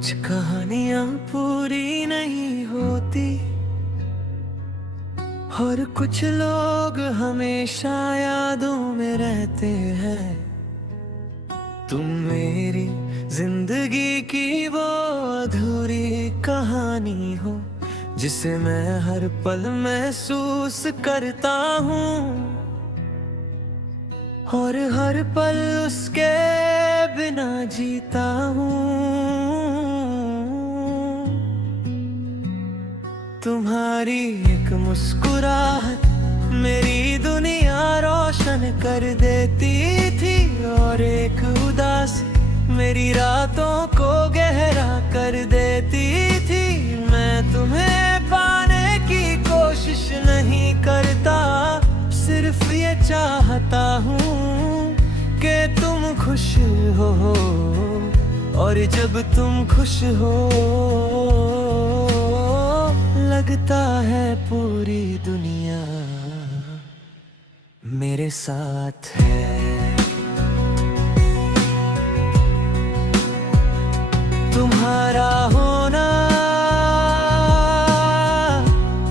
कुछ कहानियां पूरी नहीं होती और कुछ लोग हमेशा यादों में रहते हैं। तुम मेरी जिंदगी की वो अधूरी कहानी हो जिसे मैं हर पल महसूस करता हूँ और हर पल उसके बिना जीता हूँ। तुम्हारी एक मुस्कुराहट मेरी दुनिया रोशन कर देती थी और एक उदासी मेरी रातों को गहरा कर देती थी। मैं तुम्हें पाने की कोशिश नहीं करता, सिर्फ ये चाहता हूँ कि तुम खुश हो और जब तुम खुश हो लगता है पूरी दुनिया मेरे साथ है। तुम्हारा होना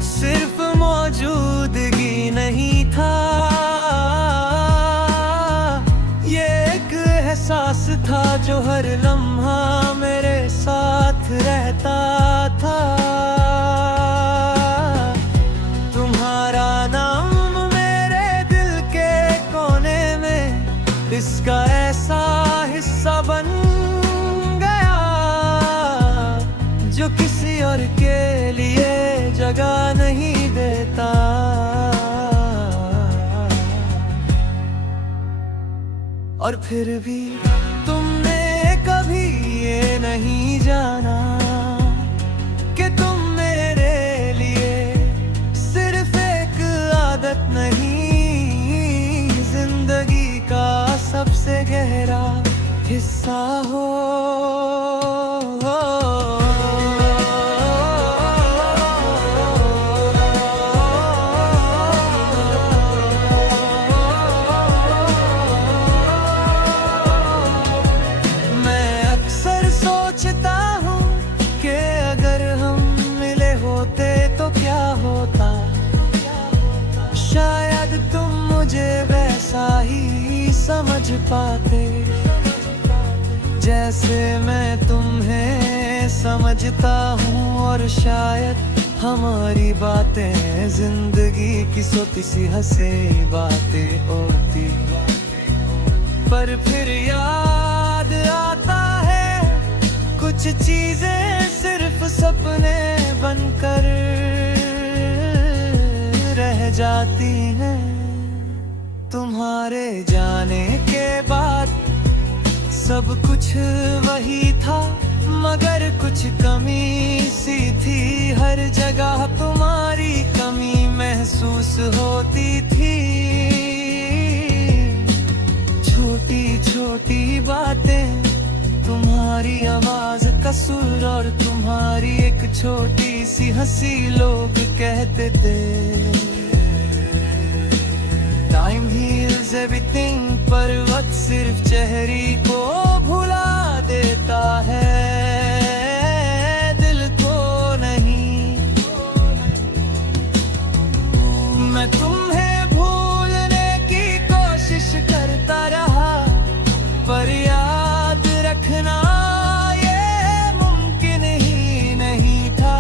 सिर्फ मौजूदगी नहीं था, ये एक एहसास था जो हर लम्हा मेरे साथ रहता था। तुम्हारा नाम मेरे दिल के कोने में इसका ऐसा हिस्सा बन गया जो किसी और के लिए जगह नहीं देता। और फिर भी तुमने कभी ये नहीं जाना कि तुम मेरे लिए सिर्फ एक आदत नहीं, जिंदगी का सबसे गहरा हिस्सा हो। शायद तुम मुझे वैसा ही समझ पाते जैसे मैं तुम्हें समझता हूँ, और शायद हमारी बातें जिंदगी की सोती सी हंसी बातें होती। पर फिर याद आता है कुछ चीजें सिर्फ सपने बनकर रह जाती हैं। तुम्हारे जाने के बाद सब कुछ वही था, मगर कुछ कमी सी थी। हर जगह तुम्हारी कमी महसूस होती थी। छोटी छोटी बातें, तुम्हारी आवाज का सुर और तुम्हारी एक छोटी सी हंसी लोग कहते थे टाइम हील्स एवरीथिंग, पर वक्त सिर्फ चेहरे को भुला देता है, दिल को नहीं। मैं तुम्हें भूलने की कोशिश करता रहा, पर याद रखना ये मुमकिन ही नहीं था।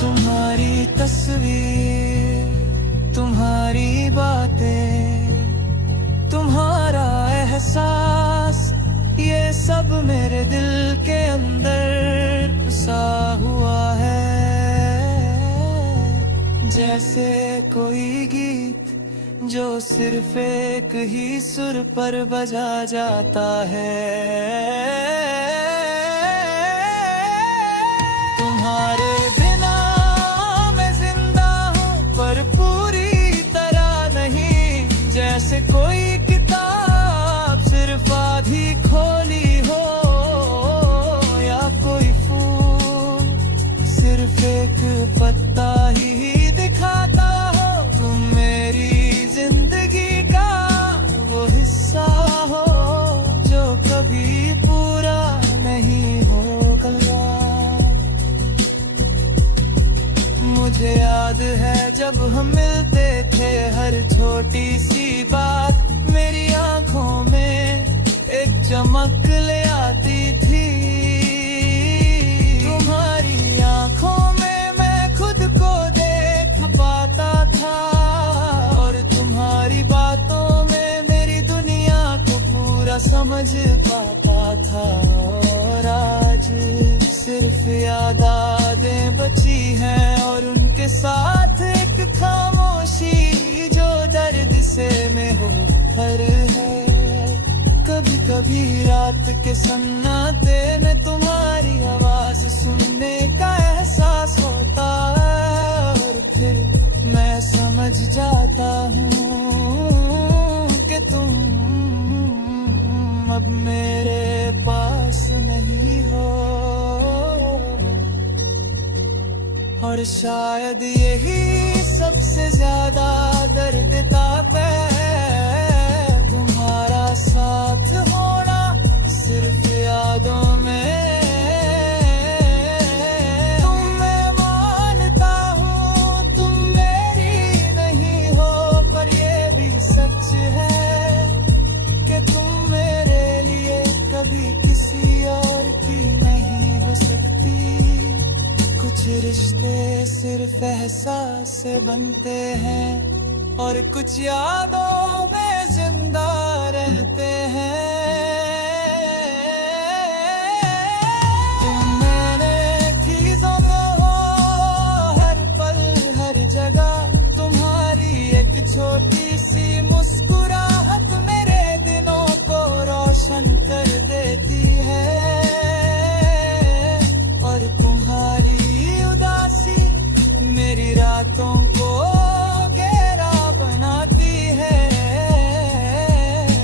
तुम्हारी तस्वीर, तुम्हारी बातें, तुम्हारा एहसास, ये सब मेरे दिल के अंदर घुसा हुआ है। जैसे कोई गीत जो सिर्फ एक ही सुर पर बजा जाता है। तुम्हारे बिना मैं जिंदा हूँ पर पूरी तरह नहीं, जैसे कोई किताब सिर्फ आधी खोली हो, या कोई फूल सिर्फ एक पत्ता ही दिखाता हो। तुम मेरी जिंदगी का वो हिस्सा हो जो कभी पूरा जब हम मिलते थे हर छोटी सी बात मेरी आंखों में एक चमक ले आती थी। तुम्हारी आंखों में मैं खुद को देख पाता था और तुम्हारी बातों में मेरी दुनिया को पूरा समझ पाता था। और आज सिर्फ यादें बची हैं और उनके साथ एक खामोशी जो दर्द से में हो भर है। कभी कभी रात के सन्नाटे में तुम्हारी आवाज सुनने का एहसास होता है और फिर मैं समझ जाता हूँ कि तुम अब मेरे पास नहीं हो। और शायद यही सबसे ज्यादा दर्द देता है, तुम्हारा साथ होना सिर्फ यादों में। तुम मैं मानता हूँ तुम मेरी नहीं हो, पर ये भी सच है कि तुम मेरे लिए कभी किसी और की नहीं हो सकती। कुछ रिश्ते सिर्फ एहसास से बनते हैं और कुछ यादों में जिंदा रहते हैं। तुम मैंने चीजों में हो हर पल हर जगह, तुम्हारी एक छोटी सी मुस्कुराहट मेरे दिनों को रोशन कर देती है। और तुम्हारी मेरी रातों को गहरा बनाती है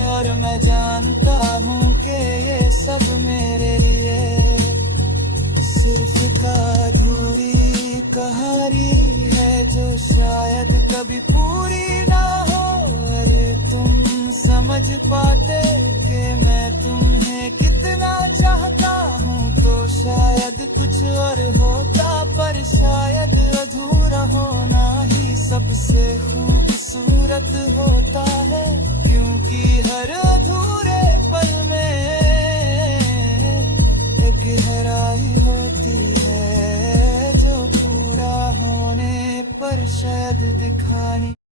और मैं जानता हूँ कि ये सब मेरे लिए सिर्फ अधूरी कहानी है जो शायद कभी पूरी ना हो। अरे तुम समझ पाते कि मैं तुम्हें कितना चाहता हूँ तो शायद कुछ और होता, पर शायद अधूरा होना ही सबसे खूबसूरत होता है, क्योंकि हर अधूरे पल में एक गहराई होती है जो पूरा होने पर शायद दिखानी